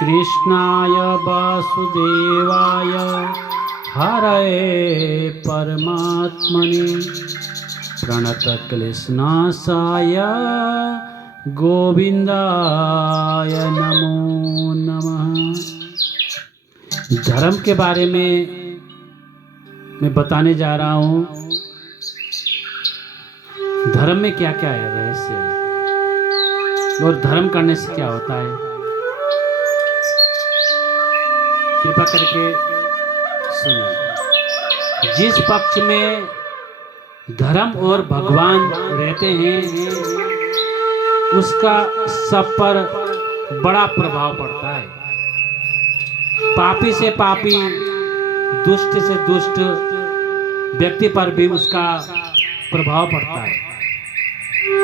कृष्णाय वासुदेवाय हरये परमात्मने प्रणतक्लेशनाशाय गोविंदाय नमो नमः। धर्म के बारे में मैं बताने जा रहा हूँ। धर्म में क्या क्या है, रहस्य है और धर्म करने से क्या होता है। कृपा करके सुनिए। जिस पक्ष में धर्म और भगवान रहते हैं उसका सब पर बड़ा प्रभाव पड़ता है। पापी से पापी, दुष्ट से दुष्ट व्यक्ति पर भी उसका प्रभाव पड़ता है।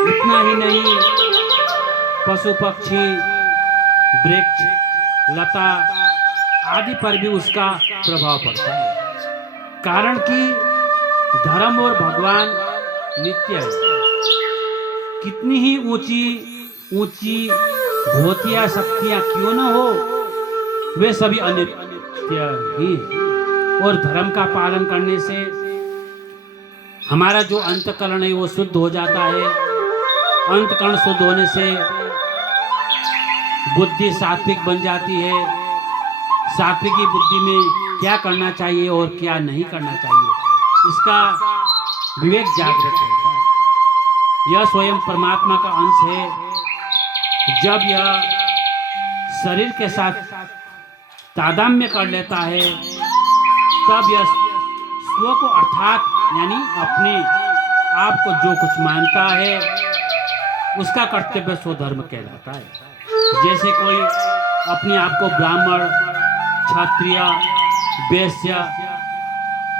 इतना ही नहीं, पशु पक्षी, वृक्ष, लता आदि पर भी उसका प्रभाव पड़ता है। कारण कि धर्म और भगवान नित्य है। कितनी ही ऊंची ऊंची भौतिक शक्तियां क्यों न हो, वे सभी अनित्य ही है। और धर्म का पालन करने से हमारा जो अंतकरण है वो शुद्ध हो जाता है। अंतकरण शुद्ध होने से बुद्धि सात्विक बन जाती है। सात्विकी बुद्धि में क्या करना चाहिए और क्या नहीं करना चाहिए, इसका विवेक जागृत होता है। यह स्वयं परमात्मा का अंश है। जब यह शरीर के साथ तादात्म्य कर लेता है तब यह स्व को अर्थात यानी अपने आप को जो कुछ मानता है उसका कर्तव्य स्वधर्म कहलाता है। जैसे कोई अपने आप को ब्राह्मण, क्षत्रिय, वैश्य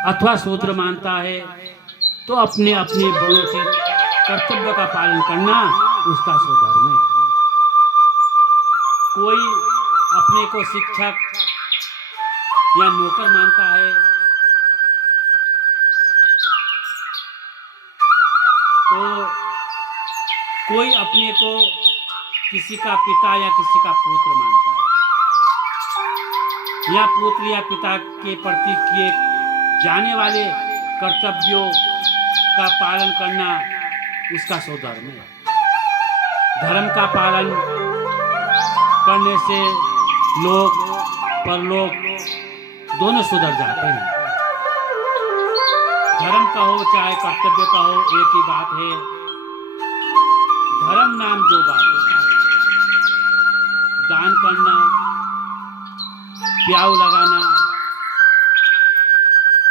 अथवा शूद्र मानता है तो अपने अपने बड़ोचित कर्तव्य का पालन करना उसका स्वधर्म है। कोई अपने को शिक्षक या नौकर मानता है तो कोई अपने को किसी का पिता या किसी का पुत्र मानता है, या पुत्र या पिता के प्रति किए जाने वाले कर्तव्यों का पालन करना उसका स्वधर्म है। धर्म का पालन करने से लोक परलोक दोनों सुधर जाते हैं। धर्म का हो चाहे कर्तव्य का हो, एक ही बात है। धर्म नाम दो बात होता है। दान करना, प्याऊ लगाना,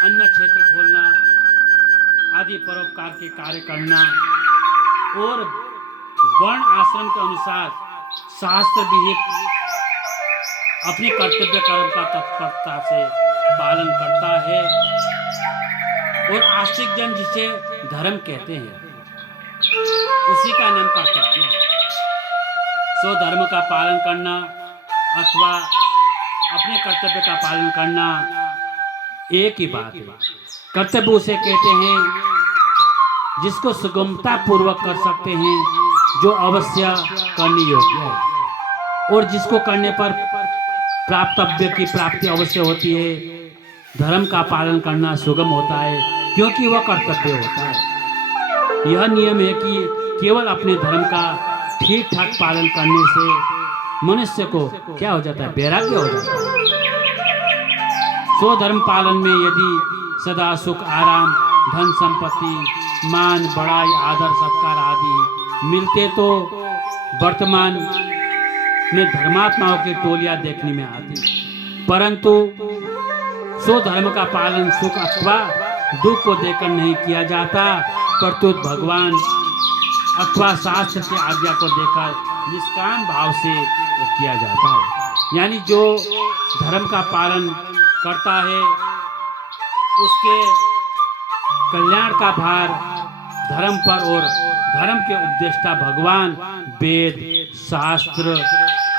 अन्न क्षेत्र खोलना आदि परोपकार के कार्य करना और वर्ण आश्रम के अनुसार शास्त्र विहित अपने कर्तव्य कर्म का तत्परता से पालन करता है। और आस्तिक जन जिसे धर्म कहते हैं उसी का नाम कर्तव्य है। स्वधर्म का पालन करना अथवा अपने कर्तव्य का पालन करना एक ही बात है। कर्तव्य उसे कहते हैं जिसको सुगमता पूर्वक कर सकते हैं, जो अवश्य करने योग्य है और जिसको करने पर प्राप्तव्य की प्राप्ति अवश्य होती है। धर्म का पालन करना सुगम होता है क्योंकि वह कर्तव्य होता है। यह नियम है कि केवल अपने धर्म का ठीक ठाक पालन करने से मनुष्य को क्या हो जाता है, वैराग्य हो जाता है। स्वधर्म पालन में यदि सदा सुख, आराम, धन संपत्ति, मान, बड़ाई, आदर, सत्कार आदि मिलते तो वर्तमान में धर्मात्माओं की टोलियां देखने में आती, परंतु स्वधर्म का पालन सुख अथवा दुख को देखकर नहीं किया जाता, प्रत्युत भगवान अथवा शास्त्र की आज्ञा को देखकर निष्काम भाव से वो किया जाता है। यानी जो धर्म का पालन करता है उसके कल्याण का भार धर्म पर और धर्म के उपदेष्टा भगवान, वेद, शास्त्र,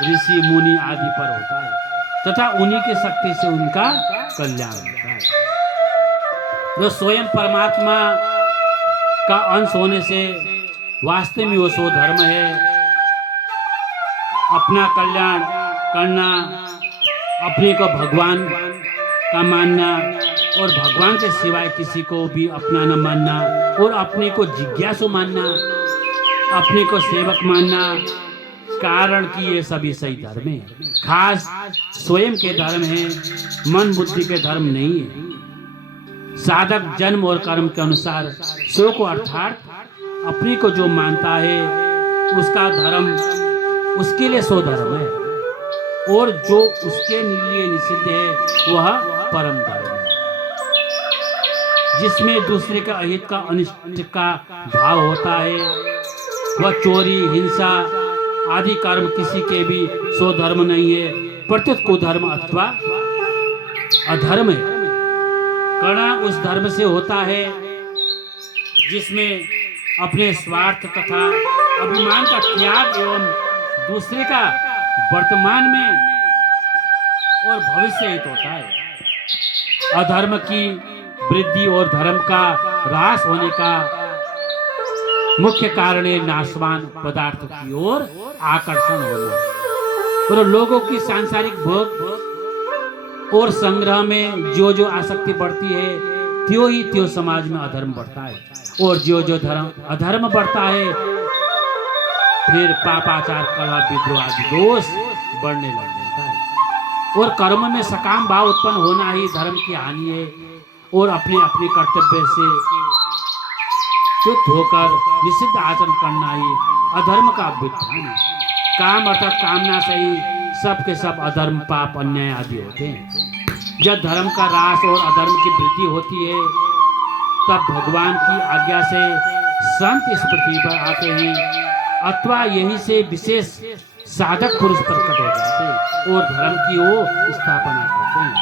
ऋषि, मुनि आदि पर होता है तथा उन्हीं की शक्ति से उनका कल्याण होता है। जो स्वयं परमात्मा का अंश होने से वास्तव में वो स्वधर्म है। अपना कल्याण करना, अपने को भगवान का मानना और भगवान के सिवाय किसी को भी अपना न मानना और अपने को जिज्ञासु मानना, अपने को सेवक मानना, कारण कि ये सभी सही धर्म है, खास स्वयं के धर्म है, मन बुद्धि के धर्म नहीं है। साधक जन्म और कर्म के अनुसार स्व को अर्थात अपने को जो मानता है उसका धर्म उसके लिए सो धर्म है, और जो उसके लिए निषिद्ध है वह परम धर्म है, जिसमें दूसरे का अहित का अनिष्ट का भाव होता है। वह चोरी, हिंसा आदि कर्म किसी के भी सो धर्म नहीं है, प्रत्युत कुधर्म अथवा अधर्म है। करना उस धर्म से होता है जिसमें अपने स्वार्थ तथा अभिमान का त्याग एवं दूसरे का वर्तमान में और भविष्य हित होता है। अधर्म की वृद्धि और धर्म का ह्रास होने का मुख्य कारण है नाशवान पदार्थ की ओर आकर्षण होना, और लोगों की सांसारिक भोग और संग्रह में जो जो आसक्ति बढ़ती है त्यों ही त्यों समाज में अधर्म बढ़ता है, और जो जो धर्म अधर्म बढ़ता है फिर पापाचार, कलह, विद्रोह आदि दोष बढ़ने लग जाता है, और कर्म में सकाम भाव उत्पन्न होना ही धर्म की हानि है, और अपने अपने कर्तव्य से च्युत होकर निषिद्ध आचरण करना ही अधर्म का व्युत्थान है। काम अर्थात कामना से ही सब के सब अधर्म, पाप, अन्याय आदि होते हैं। जब धर्म का ह्रास और अधर्म की वृद्धि होती है तब भगवान की आज्ञा से संत इस पृथ्वी पर आते हैं, अथवा यहीं से विशेष साधक पुरुष प्रकट हो जाते हैं और धर्म की वो स्थापना करते हैं।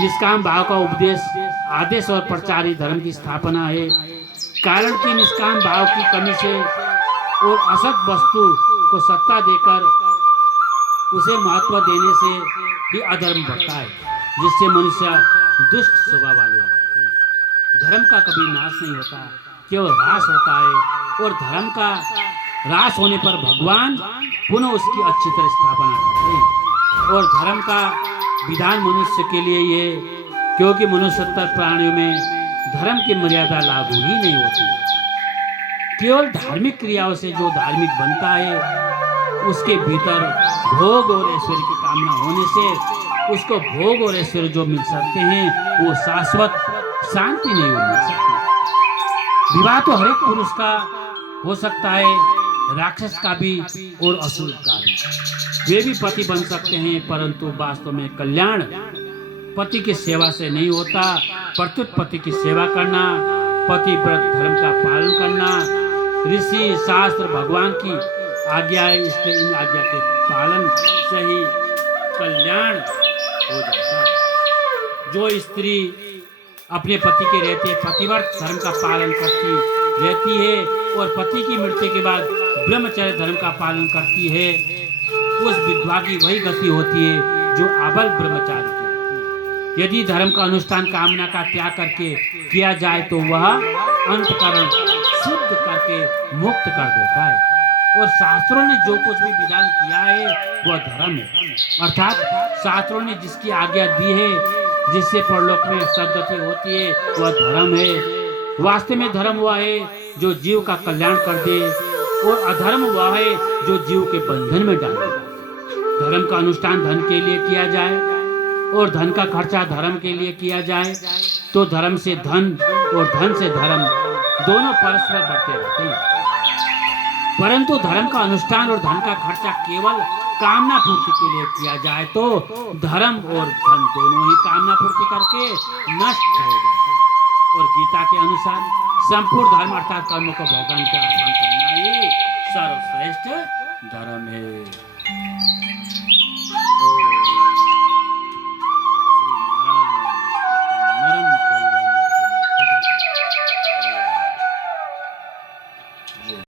निष्काम भाव का उपदेश, आदेश और प्रचार ही धर्म की स्थापना है, कारण कि निष्काम भाव की कमी से और असत वस्तु को सत्ता देकर उसे महत्व देने से ही अधर्म बढ़ता है, जिससे मनुष्य दुष्ट स्वभाव वाले होते हैं। धर्म का कभी नाश नहीं होता, केवल ह्रास होता है, और धर्म का ह्रास होने पर भगवान पुनः उसकी अच्छी तरह स्थापना करते हैं। और धर्म का विधान मनुष्य के लिए ये, क्योंकि मनुष्योत्तर प्राणियों में धर्म की मर्यादा लागू ही नहीं होती। केवल धार्मिक क्रियाओं से जो धार्मिक बनता है उसके भीतर भोग और ऐश्वर्य की कामना होने से उसको भोग और ऐश्वर्य जो मिल सकते हैं वो शाश्वत शांति नहीं मिल सकती। विवाह तो हर एक पुरुष का हो सकता है, राक्षस का भी और असुर का भी, वे भी पति बन सकते हैं, परंतु वास्तव में कल्याण पति की सेवा से नहीं होता, प्रत्युत पति की सेवा करना, पति व्रत धर्म का पालन करना, ऋषि शास्त्र भगवान की आज्ञा है, इसलिए इन आज्ञा के पालन से ही कल्याण हो जाता है। जो स्त्री अपने पति के रहते पतिव्रत धर्म का पालन करती रहती है और पति की मृत्यु के बाद ब्रह्मचर्य धर्म का पालन करती है, उस विधवा की वही गति होती है जो अबल ब्रह्मचारी की। यदि धर्म का अनुष्ठान कामना का त्याग करके किया जाए तो वह अंतकरण शुद्ध करके मुक्त कर देता है, और शास्त्रों ने जो कुछ भी विधान किया है वह धर्म है, अर्थात शास्त्रों ने जिसकी आज्ञा दी है जिससे परलोक में सद्गति होती है वह धर्म है। वास्तव में धर्म वह है जो जीव का कल्याण कर दे, और अधर्म वह है जो जीव के बंधन में डाले। धर्म का अनुष्ठान धन के लिए किया जाए और धन का खर्चा धर्म के लिए किया जाए तो धर्म से धन और धन से धर्म दोनों परस्पर बढ़ते रहते हैं। परंतु धर्म का अनुष्ठान और धन का खर्चा केवल कामना पूर्ति के लिए किया जाए तो धर्म और धन दोनों ही कामना पूर्ति करके नष्ट हो जाता है। और गीता के अनुसार संपूर्ण धर्म अर्थात कर्मों को भगवान का अर्पण करना ही सर्वश्रेष्ठ धर्म है।